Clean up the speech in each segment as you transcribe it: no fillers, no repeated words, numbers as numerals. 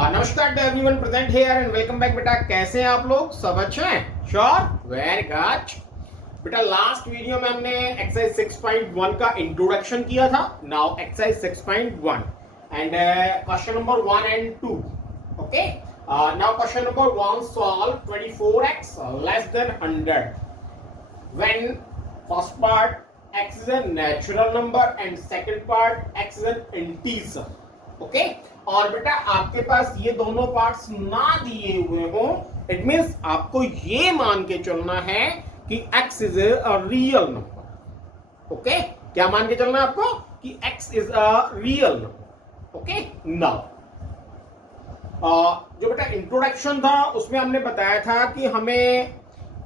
नमस्कार to everyone present here and welcome back. बेटा कैसे हैं आप लोग? सब अच्छे हैं? Sure, very good. बेटा लास्ट वीडियो में हमने एक्सरसाइज 6.1 का इंट्रोडक्शन किया था। Now exercise 6.1 and question number 1 and 2। Okay, now question number 1, solve 24x less than 100 when first part x is a natural number and second part x is an integer। Okay, और बेटा आपके पास ये दोनों parts ना दिए हुए हो, इट मींस आपको ये मान के चलना है कि x is a real number. Okay, क्या मान के चलना है आपको? कि x is a real number. Okay, now जो बेटा इंट्रोडक्शन था उसमें हमने बताया था कि हमें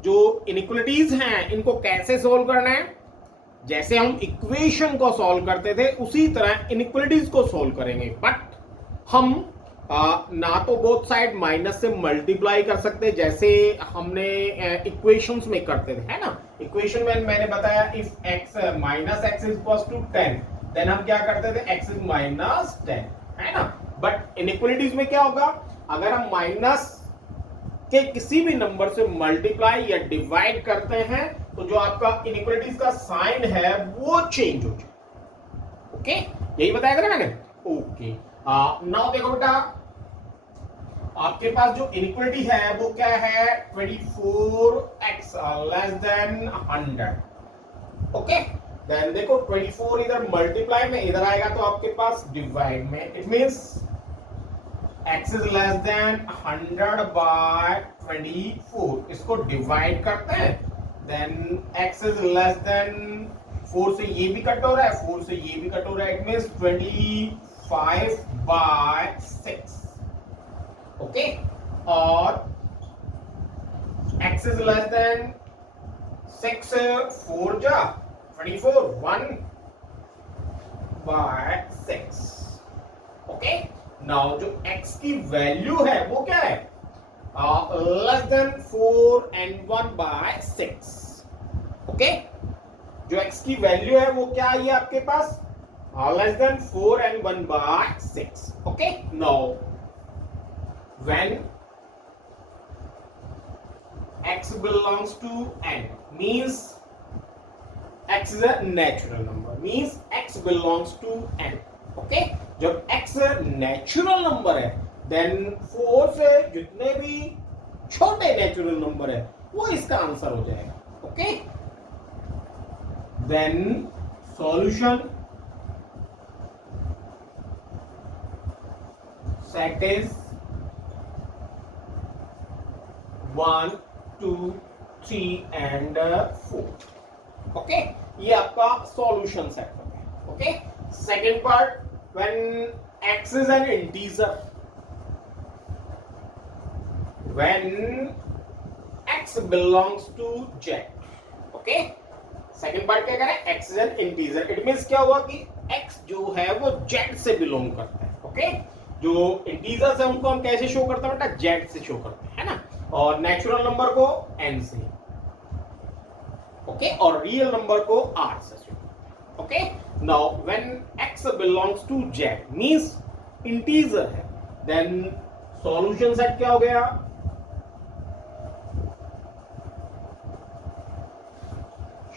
जो इनइक्वालिटीज हैं इनको कैसे सोल्व करना है। जैसे हम इक्वेशन को सॉल्व करते थे उसी तरह इनइक्वालिटीज को सोल्व करेंगे, बट हम ना तो बोथ साइड माइनस से मल्टीप्लाई कर सकते जैसे हमने इक्वेशंस में करते थे, है ना। इक्वेशन में मैंने बताया if x minus x is equal to 10, then हम क्या करते थे, x इज माइनस 10, है ना। बट इनइक्वालिटीज में क्या होगा, अगर हम माइनस के किसी भी नंबर से मल्टीप्लाई या डिवाइड करते हैं तो जो आपका इनइक्वालिटीज का साइन है वो चेंज हो जाए। ओके, यही बताया था मैंने। ओके, नाउ देखो बेटा आपके पास जो इनइक्वालिटी है वो क्या है, 24x less than 100। Okay, then देखो 24 इधर मल्टीप्लाई में इधर आएगा तो आपके पास डिवाइड में, it means x is less than 100 by 24, इसको डिवाइड करते हैं, then x is less than 4 से ये भी कट हो रहा है, 4 से ये भी कट हो रहा है, इट मींस 25 by 6। ओके, और x is less than 6 4 जा 24 1 by 6। ओके, नाउ जो x की वैल्यू है वो क्या है, less than 4 and 1 by 6। Okay, जो x की वैल्यू है वो क्या है आपके पास, less than 4 and 1 by 6। Okay, now when x belongs to n means x is a natural number, means x belongs to n। Okay, जब x नेचुरल नंबर है देन 4 से जितने भी छोटे नेचुरल नंबर है वो इसका आंसर हो जाएगा। Okay, then solution set is 1 2 3 and 4। Okay, ये आपका सॉल्यूशन सेट हो गया। Okay, second part, when x is an integer, when x belongs to z। Okay, second part क्या करें, x is an integer, it means क्या हुआ कि x जो है वो z से बिलोंग करता है। ओके, जो इंटीजर्स है उनको हम कैसे शो करते हैं बेटा, z से शो करते हैं, है ना, और नेचुरल नंबर को n से। ओके, और रियल नंबर को r से show. Okay, now when x belongs to z means integer है, देन सॉल्यूशन सेट क्या हो गया,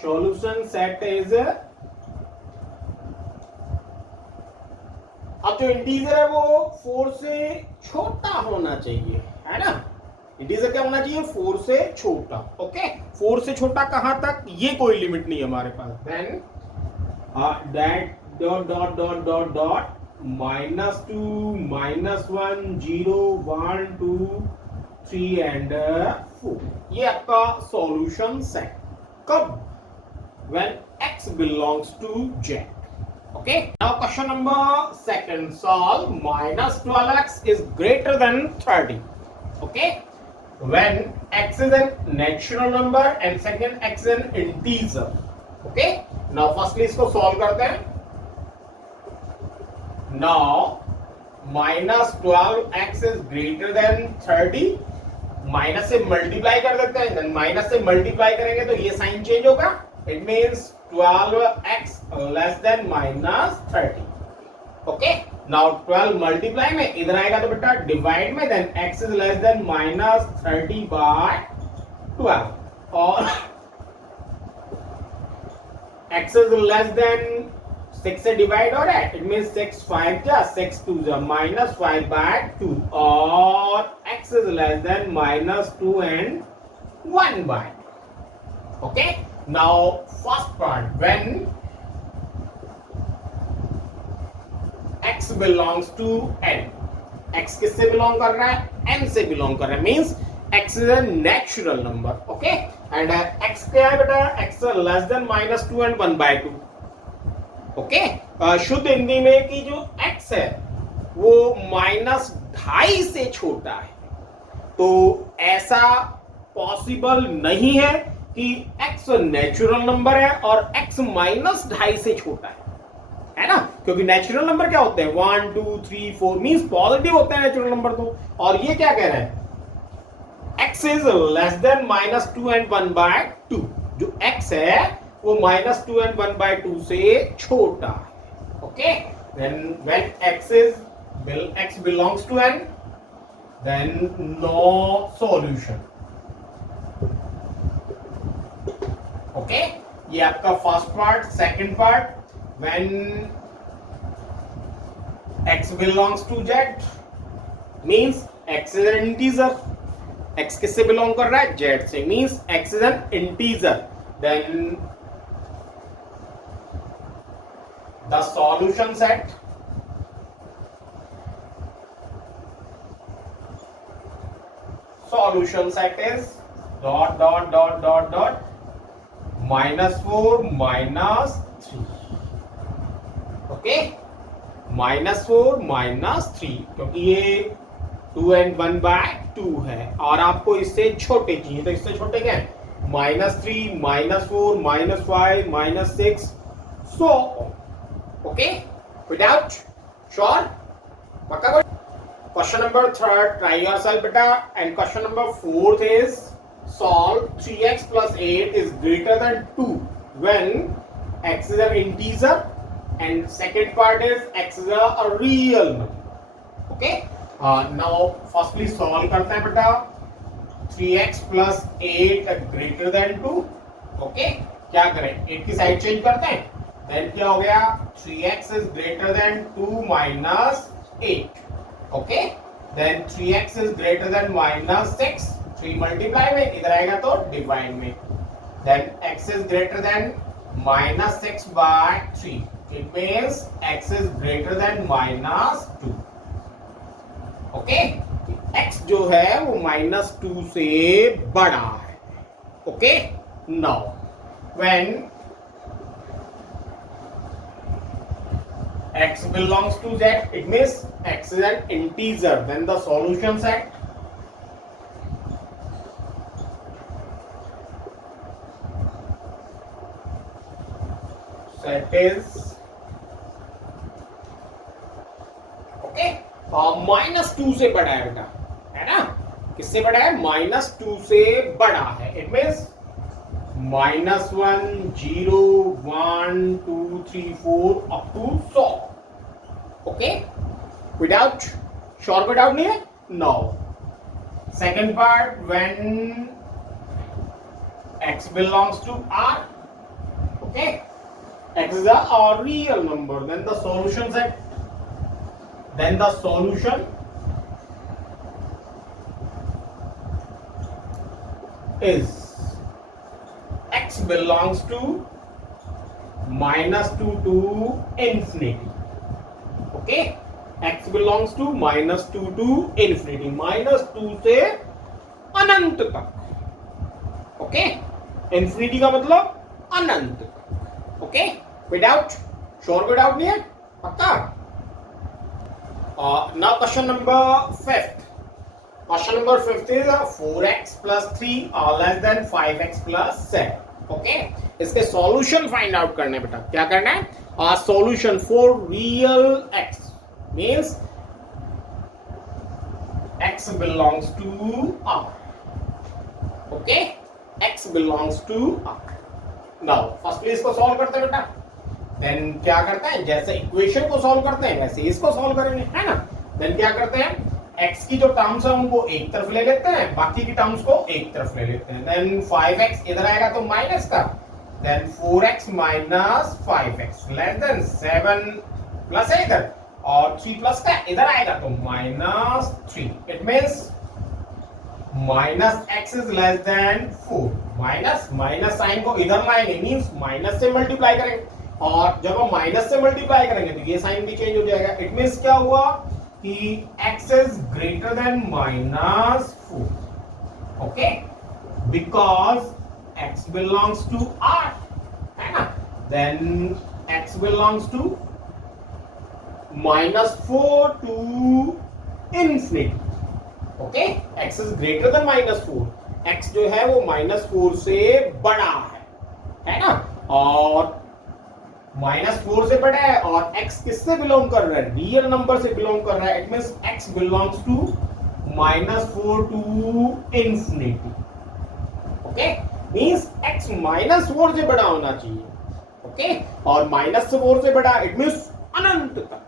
सॉल्यूशन सेट इज, अब जो इंटीजर है वो 4 से छोटा होना चाहिए, है ना। इंटीजर क्या होना चाहिए, 4 से छोटा। ओके, 4 से छोटा कहां तक, ये कोई लिमिट नहीं है हमारे पास। Then that dot dot dot dot dot -2 -1 0 1 2 3 and 4, ये आपका सॉल्यूशन सेट कब, when x belongs to z। okay, now question number 2, solve -12x is greater than 30। okay, when x is a natural number and second x is an integer। okay, now firstly इसको solve करते हैं। Now -12x is greater then 30, minus से multiply कर देते हैं, then minus से multiply करेंगे तो ये साइन चेंज होगा, it means 12x less than -30। Okay, now 12 multiply में इधर आएगा तो बेटा डिवाइड में, then x is less than -30/12 और x इज लेस देन 6 से डिवाइड हो रहा है, इट मीन 6 5 जा 6 2 जा -5/2 और x is less then -2 and 1/2. Okay, now first part, when x belongs to n, x किससे बिलोंग कर रहा है, n से बिलोंग कर रहा है, means x is a natural number. Okay, and x क्या है बेटा, x less than -2 and 1/2. Okay, शुद्ध हिंदी में कि जो x है वो -2.5 से छोटा है, तो ऐसा पॉसिबल नहीं है कि x नेचुरल नंबर है और x -2.5 से छोटा है ना, क्योंकि नेचुरल नंबर क्या होते हैं 1 2 3 4 मींस पॉजिटिव होते हैं नेचुरल नंबर तो, और ये क्या कह रहे हैं x is less then -2 and 1/2, जो x है वो -2 and 1/2 से छोटा है. Okay, then when x belongs to n, then no solution. Okay, ये आपका first part. Second part, when x belongs to z means x is an integer. x किससे belong कर रहा है, z से, means x is an integer. Then the solution set is dot -4 -3. Okay, -4 -3, क्योंकि ये 2 and 1/2 है और आपको इससे छोटे चाहिए, तो इससे छोटे क्या है -3 -4 -5 -6, so okay, without sure पक्का. Question number 3rd, try yourself beta, and question number 4th is solve 3x plus 8 is greater than 2 when x is an integer, and second part is x is a real number. Okay, now firstly solve करते हैं बेटा. 3x plus 8 greater than 2. Okay, क्या करें, 8 की side change करते हैं, then क्या हो गया 3x is greater than 2 minus 8. Okay, then 3x is greater than -6. 3 multiply में इधर आएगा तो डिवाइड में, then x is greater than -6/3. It means x is greater than -2. Okay, x जो है वो -2 से बड़ा है. Okay, now when x belongs to z, it means x is an integer, then the solution set is okay, -2 से बड़ा है बेटा, है ना, किससे बड़ा है, -2 से बड़ा है. It means -1 0 1 2 3 4 up to 100. Okay, without sure, without नहीं है. Now second part, when x belongs to r. Okay, x is a real number, then the solution set, then the solution is x belongs to -2 to infinity. Okay, x belongs to -2 to infinity, -2 से अनंत तक. Okay, infinity का मतलब अनंत. Okay, without sure, without नहीं है, पक्का. Now question number 5th. Question number 5th is 4x plus 3 less than 5x plus 7. Okay, इसके solution find out करने बेटा. क्या करना है, solution for real x means x belongs to r. Okay, x belongs to r. Now firstly इसको solve करते हैं बेटा. देन क्या करते हैं, जैसे इक्वेशन को सॉल्व करते हैं वैसे इसको सॉल्व करेंगे, है ना। देन क्या करते हैं, x की जो टर्म्स है उनको एक तरफ ले लेते हैं, बाकी की टर्म्स को एक तरफ ले लेते हैं। देन 5x इधर आएगा तो माइनस का, then 4x minus 5x less than 7 plus है इधर, और 3 प्लस का इधर आएगा तो minus 3। It means minus x is less than 4। Minus minus sign को इधर लाएंगे, मींस माइनस से मल्टीप्लाई करेंगे, और जब हम माइनस से मल्टीप्लाई करेंगे तो ये साइन भी चेंज हो जाएगा। इट मींस क्या हुआ कि x is greater than minus 4, okay, because x belongs to R, है ना। Then x belongs to -4 to infinity, okay. x is greater than -4, x जो है वो -4 से बड़ा है ना, और -4 से बड़ा है, और x किससे बिलोंग कर रहा है, रियल नंबर से बिलोंग कर रहा है। It means x belongs to -4 to infinity, okay, means x -4 से बड़ा होना चाहिए, ओके, और -4 से बड़ा इट मींस अनंत तक,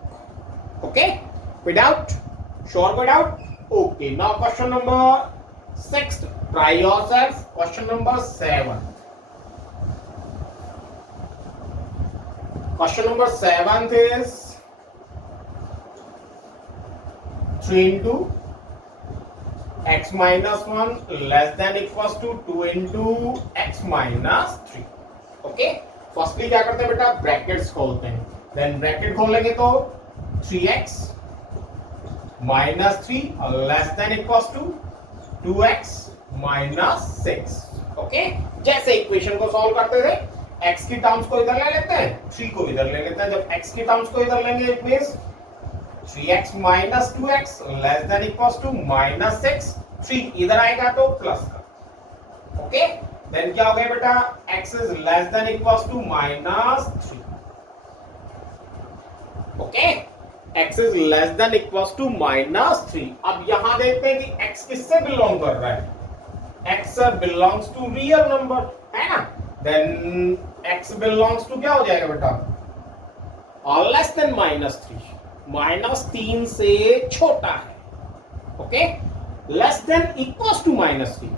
okay. Without sure, without, okay. Now question number 6, try yourself. Question number 7, question number 7 is 3 into x minus 1 less than equals to 2 into x minus 3, okay। Firstly क्या करते हैं बेटा, ब्रैकेट्स खोलते हैं, देन ब्रैकेट खोलेंगे तो 3x minus 3 less than equals to 2x minus 6, okay। जैसे equation को सॉल्व करते थे, x की टर्म्स को इधर ले लेते हैं, 3 को इधर ले लेते हैं। जब x की टर्म्स को इधर लेंगे it means 3x minus 2x less than equals to -6, 3 इधर आएगा तो प्लस का, ओके। देन क्या हो गया बेटा, x is less than equals to -3, okay, x is less than equals to -3। अब यहां देखते हैं कि x किससे बिलोंग कर रहा है, x belongs to real number, है ना। देन x belongs to क्या हो जाएगा बेटा, लेस देन -3, -3 से छोटा है, okay. Less than equals to -3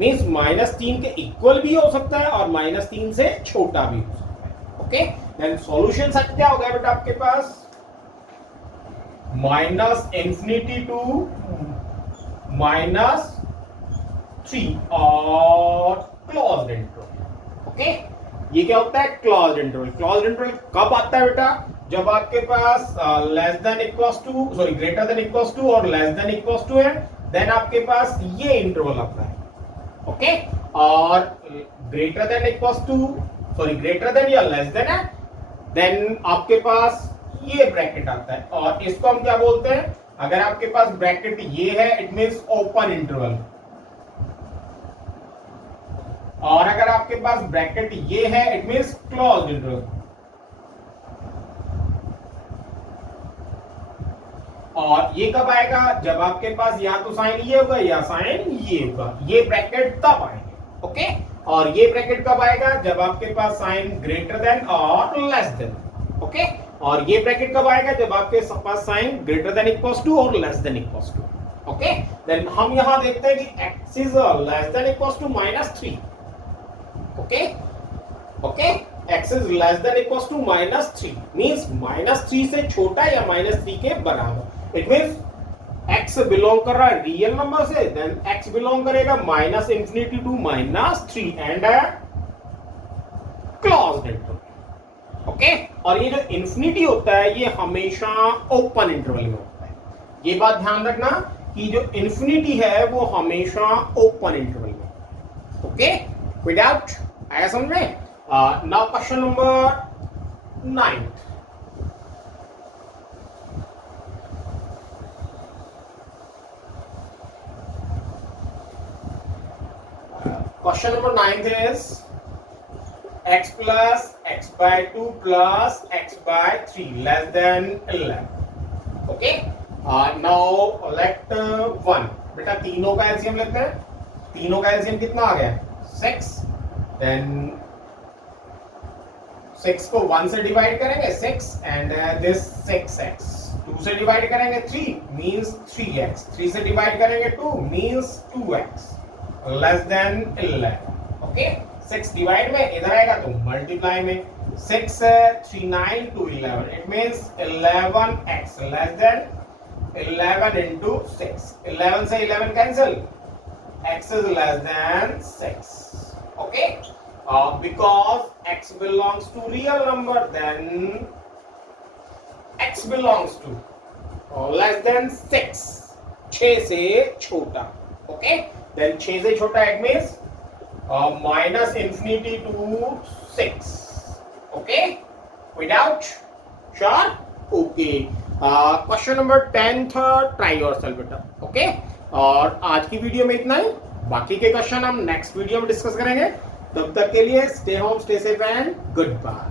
means -3 के इक्वल भी हो सकता है और -3 से छोटा भी हो सकता है, ओके। देन सॉल्यूशन सच क्या हो गया बेटा आपके पास, -∞ टू -3 और क्लोज्ड इंटरवल, ओके। ये क्या होता है, क्लोज्ड इंटरवल। क्लोज्ड इंटरवल कब आता है बेटा, जब आपके पास less than equals to, sorry greater than equals to और लेस देन इक्वल्स टू है, देन आपके पास ये इंटरवल आता है, ओके। और greater than equals to, sorry greater than या लेस देन है, देन आपके पास ये ब्रैकेट आता है, और इसको हम क्या बोलते हैं, अगर आपके पास ब्रैकेट ये है इट मींस ओपन इंटरवल, और अगर आपके पास ब्रैकेट ये है इट मींस क्लोज्ड इंटरवल। और ये कब आएगा, जब आपके पास या तो साइन ये होगा या साइन ये होगा, ये ब्रैकेट तब आएंगे, ओके। और ये ब्रैकेट कब आएगा, जब आपके पास साइन ग्रेटर देन और लेस देन, ओके। और ये ब्रैकेट कब आएगा, जब आपके पास sign greater than equals to और less than equals to, okay. Then हम यहां देखते हैं कि x is less than equals to -3, okay, okay. x is less than equals to -3 means -3 से छोटा या -3 के बराबर। इट मींस x बिलोंग कर रहा है रियल नंबर से, देन x बिलोंग करेगा -∞ to -3 and closed interval, okay. और ये जो इंफिनिटी होता है ये हमेशा ओपन इंटरवल में होता है, ये बात ध्यान रखना कि जो इंफिनिटी है वो हमेशा ओपन इंटरवल में, ओके। विदाउट, आया समझ में। Now question number 9, question number 9 is x plus x by 2 plus x by 3 less than 11, okay। now let 1, बेटा तीनों का एलसीएम लेते हैं, तीनों का एलसीएम कितना आ गया 6, then 6 को 1 से डिवाइड करेंगे 6 एंड दिस 6x, 2 से डिवाइड करेंगे 3 मींस 3x, 3 से डिवाइड करेंगे 2 means 2x less than 11. Okay, 6 divide में इधर आएगा तो मल्टीप्लाई में 6 3 9 2 11, it means 11x less than 11 into 6. 11 से 11 cancel. X is less than 6. Okay? Because x belongs to real number, then x belongs to less than 6. 6 से छोटा. Okay? Then 6 से छोटा it means minus infinity to 6. Okay? Without? Sure? Okay. Question number 10 था, try yourself बेटा. Okay, और आज की video में इतना ही. बाकी के क्वेश्चन हम नेक्स्ट वीडियो में डिस्कस करेंगे. तब तक के लिए stay home, stay safe and good bye.